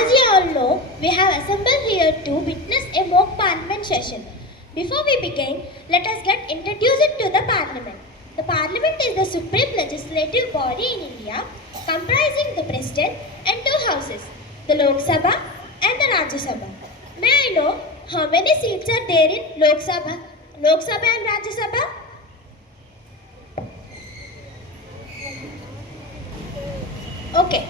As you all know, we have assembled here to witness a mock parliament session. Before we begin, let us get introduced to the parliament. The parliament is the supreme legislative body in India, comprising the president and two houses, the Lok Sabha and the Rajya Sabha. May I know how many seats are there in Lok Sabha and Rajya Sabha? Okay.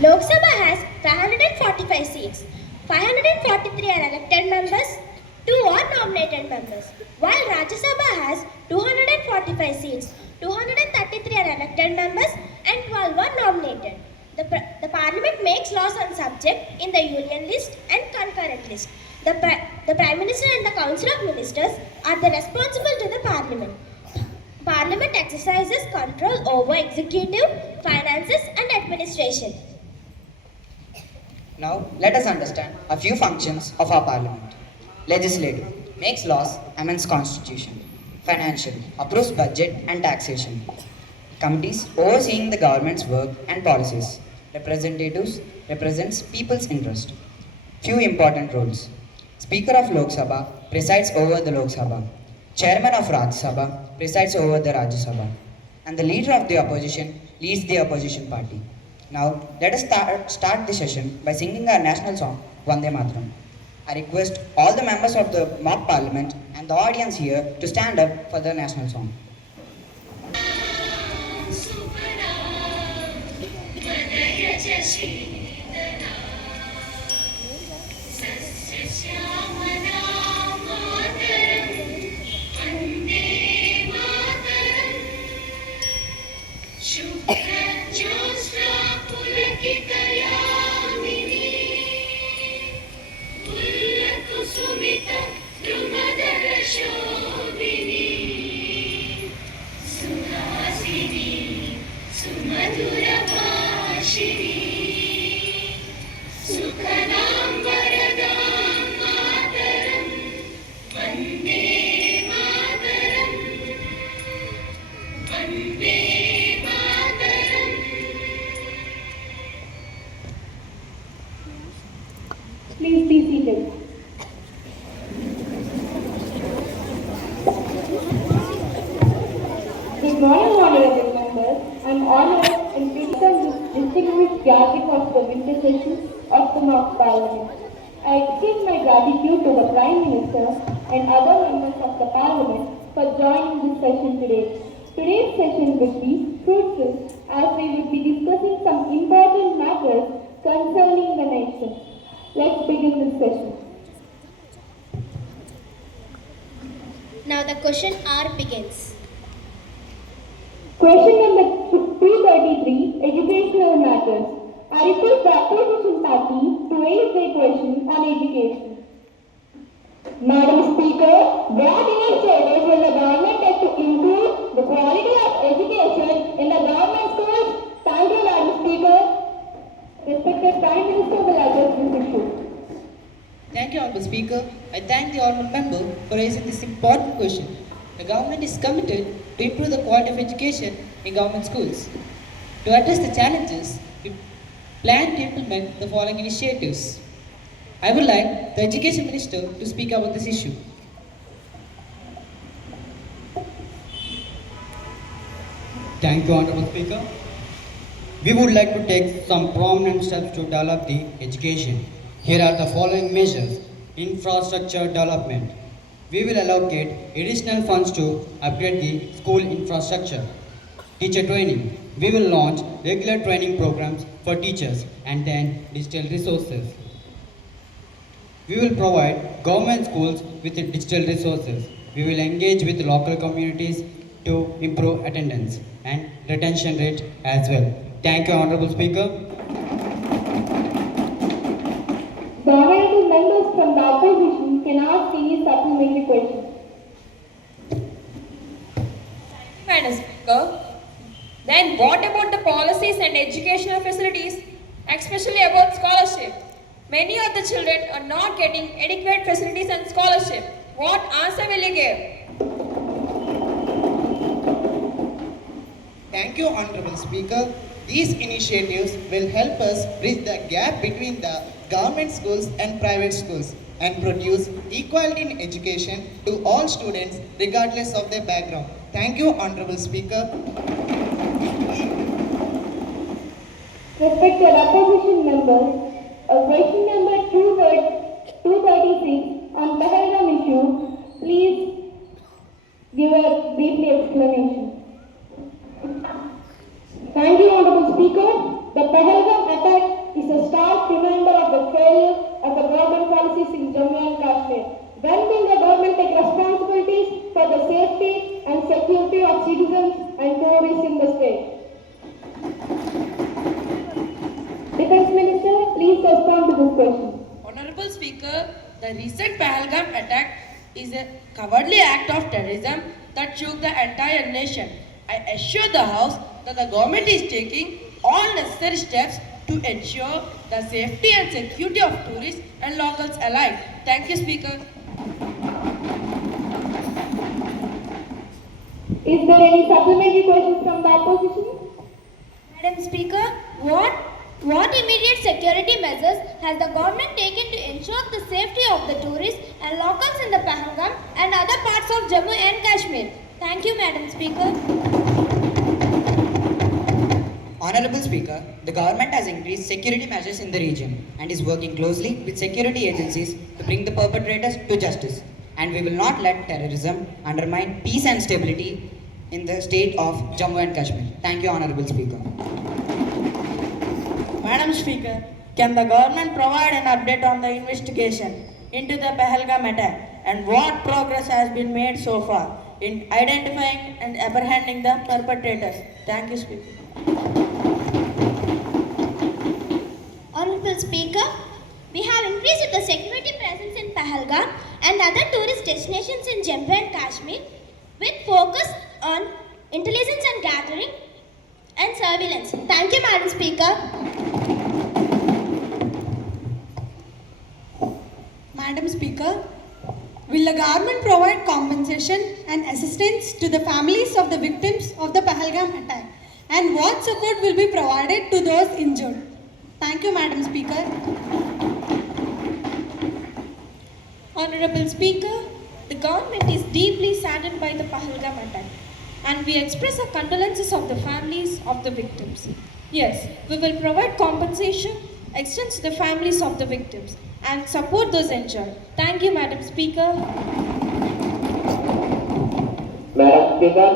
Lok Sabha has 545 seats. 543 are elected members, 2 are nominated members. While Rajya Sabha has 245 seats, 233 are elected members and 12 are nominated. The Parliament makes laws on subject in the Union list and concurrent list. The Prime Minister and the Council of Ministers are the responsible to the Parliament. Parliament exercises control over executive, finances and administration. Now, let us understand a few functions of our parliament. Legislative makes laws, amends constitution. Financial approves budget and taxation. Committees overseeing the government's work and policies. Representatives represents people's interest. Few important roles. Speaker of Lok Sabha presides over the Lok Sabha. Chairman of Rajya Sabha presides over the Rajya Sabha. And the leader of the opposition leads the opposition party. Now, let us start the session by singing our national song, Vande Mataram. I request all the members of the mock parliament and the audience here to stand up for the national song. Please be seated. Good morning, honorable members. I am honored in presenting this distinguished gathering of the winter session of the mock parliament. I extend my gratitude to the Prime Minister and other members of the Parliament for joining this session today. Today's session will be fruitful as we will be discussing some important matters concerning the nation. Let's begin this session. Now the question hour begins. Question number 233, Educational Matters. I request the opposition party to raise their question on education. Madam Speaker, what initiatives will the government take to improve the quality of education in the government schools? Thank you, Madam Speaker. Respected Prime Minister will address this issue. Thank you, Honourable Speaker. I thank the Honourable Member for raising this important question. The government is committed to improve the quality of education in government schools. To address the challenges, we plan to implement the following initiatives. I would like the Education Minister to speak about this issue. Thank you, Honourable Speaker. We would like to take some prominent steps to develop the education. Here are the following measures. Infrastructure development. We will allocate additional funds to upgrade the school infrastructure. Teacher training. We will launch regular training programs for teachers and then digital resources. We will provide government schools with digital resources. We will engage with local communities to improve attendance and retention rate as well. Thank you, Honourable Speaker. The honourable members from the opposition can ask any supplementary questions. Madam Speaker, then what about the policies and educational facilities, especially about scholarship? Many of the children are not getting adequate facilities and scholarship. What answer will you give? Thank you, Honourable Speaker. These initiatives will help us bridge the gap between the government schools and private schools and produce equality in education to all students regardless of their background. Thank you, Honorable Speaker. Respected opposition members, question number 236 on Pahalgam issue, please give a brief explanation. Thank you, Honorable Speaker. The Pahalgam attack is a stark reminder of the failure of the government policies in Jammu and Kashmir. When will the government take responsibilities for the safety and security of citizens and tourists in the state? Defense Minister, please respond to this question. Honorable Speaker, the recent Pahalgam attack is a cowardly act of terrorism that shook the entire nation. I assure the House that the government is taking all necessary steps to ensure the safety and security of tourists and locals alike. Thank you, Speaker. Is there any supplementary questions from the opposition? Madam Speaker, what immediate security measures has the government taken to ensure the safety of the tourists and locals in the Pahalgam and other parts of Jammu and Kashmir? Thank you, Madam Speaker. Honorable Speaker, the government has increased security measures in the region and is working closely with security agencies to bring the perpetrators to justice. And we will not let terrorism undermine peace and stability in the state of Jammu and Kashmir. Thank you, Honorable Speaker. Madam Speaker, can the government provide an update on the investigation into the Pahalgam attack and what progress has been made so far in identifying and apprehending the perpetrators? Thank you, Speaker. Honorable Speaker, we have increased the security presence in Pahalgam and other tourist destinations in Jammu and Kashmir with focus on intelligence and gathering and surveillance. Thank you, Madam Speaker. Madam Speaker, will the government provide compensation and assistance to the families of the victims of the Pahalgam attack? And what support will be provided to those injured? Thank you, Madam Speaker. Honorable Speaker, the government is deeply saddened by the Pahalgam attack and we express our condolences of the families of the victims. Yes, we will provide compensation, extend to the families of the victims and support those injured. Thank you, Madam Speaker. Madam Speaker,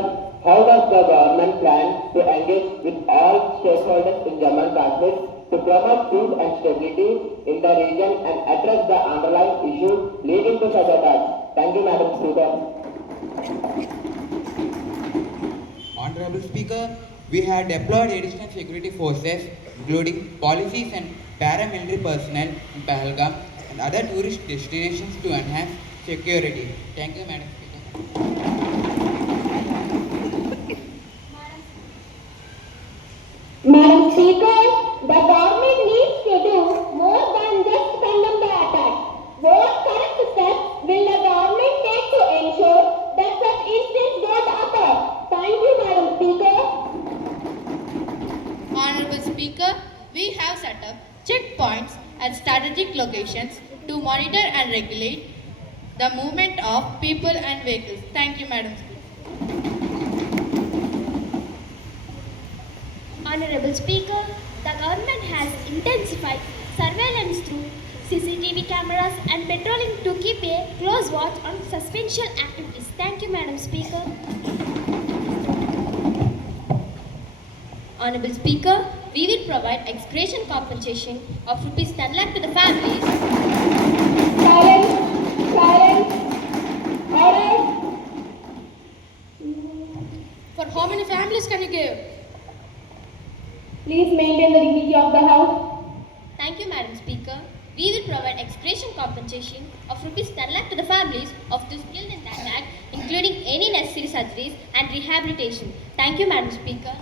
how does the government plan to engage with all stakeholders in Jammu and Kashmir to promote peace and stability in the region and address the underlying issues leading to such attacks? Thank you, Madam Speaker. Honorable Speaker, we have deployed additional security forces, including policies and paramilitary personnel in Pahalgam and other tourist destinations to enhance security. Thank you, Madam Speaker. Madam Speaker, the government needs to do more than just condemn the attack. What correct steps will the government take to ensure that such incidents don't occur? Thank you, Madam Speaker. Honorable Speaker, we have set up checkpoints at strategic locations to monitor and regulate the movement of people and vehicles. Thank you, Madam Speaker. Honorable Speaker, the government has intensified surveillance through CCTV cameras and patrolling to keep a close watch on suspicious activities. Thank you, Madam Speaker. Honorable Speaker, we will provide ex-gratia compensation of rupees 10 lakh to the families. Silence. Silence. Order. For how many families can you give? Please maintain the dignity of the House. Thank you, Madam Speaker. We will provide ex-gratia compensation of rupees 10 lakh to the families of those killed in that act, including any necessary surgeries and rehabilitation. Thank you, Madam Speaker.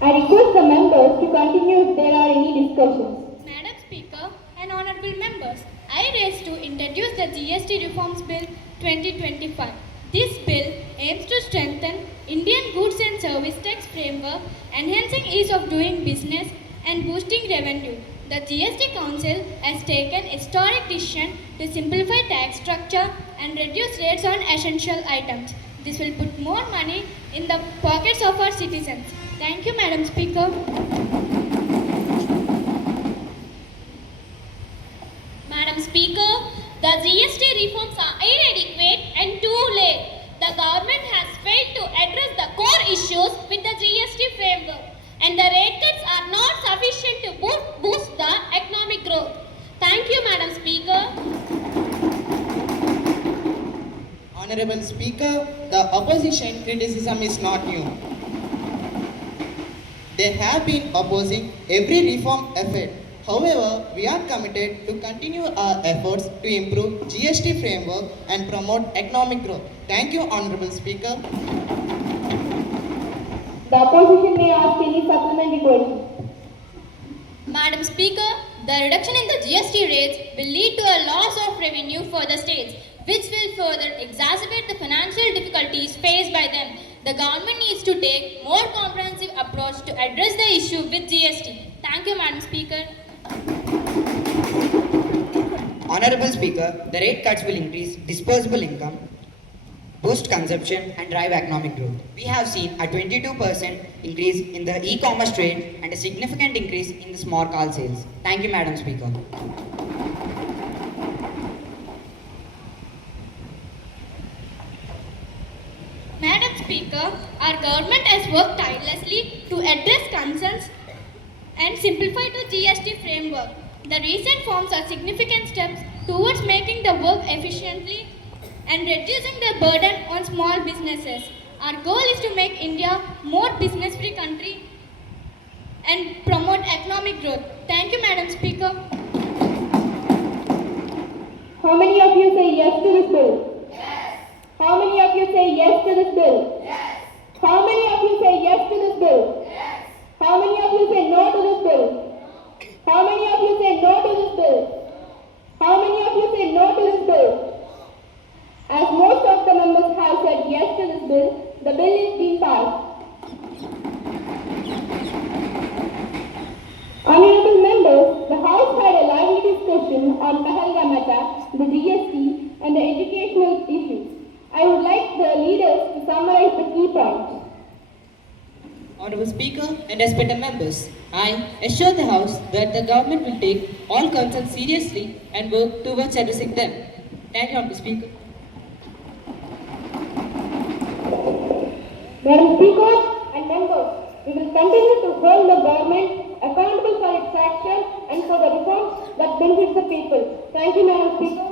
I request the members to continue if there are any discussions. Madam Speaker and honorable members, I raise to introduce the GST Reforms Bill 2025. This bill aims to strengthen Indian Goods and Service Tax Framework, enhancing ease of doing business and boosting revenue. The GST Council has taken historic decision to simplify tax structure and reduce rates on essential items. This will put more money in the pockets of our citizens. Thank you, Madam Speaker. Madam Speaker, the GST reforms are inadequate and too late. The government has failed to address the core issues with the GST framework, and the rate cuts are not sufficient to boost the economic growth. Thank you, Madam Speaker. Honorable Speaker, the opposition criticism is not new. They have been opposing every reform effort. However, we are committed to continue our efforts to improve GST framework and promote economic growth. Thank you, Honorable Speaker. The opposition may ask any supplementary question. Madam Speaker, the reduction in the GST rates will lead to a loss of revenue for the states, which will further exacerbate the financial difficulties faced by them. The government needs to take more comprehensive approach to address the issue with GST. Thank you, Madam Speaker. Honorable Speaker, the rate cuts will increase disposable income, boost consumption and drive economic growth. We have seen a 22% increase in the e-commerce trade and a significant increase in the small car sales. Thank you, Madam Speaker. Madam Speaker, our government has worked tirelessly to address concerns and simplify the GST framework. The recent forms are significant steps towards making the work efficiently and reducing the burden on small businesses. Our goal is to make India more business-free country and promote economic growth. Thank you, Madam Speaker. How many of you say yes to this bill? Yes. How many of you say yes to this bill? Yes. How many of you say yes to this bill? Yes. How many of you say no to this bill? How many of you say no to this bill? How many of you say no to this bill? As most of the members have said yes to this bill, the bill is being passed. Honorable members, the House had a lively discussion on Pahalgam attack, the GST and the educational issues. I would like the leaders to summarize the key points. Honorable Speaker and respected members, I assure the House that the government will take all concerns seriously and work towards addressing them. Thank you, Honorable Speaker. Madam Speaker and members, we will continue to hold the government accountable for its action and for the reforms that benefit the people. Thank you, Madam Speaker.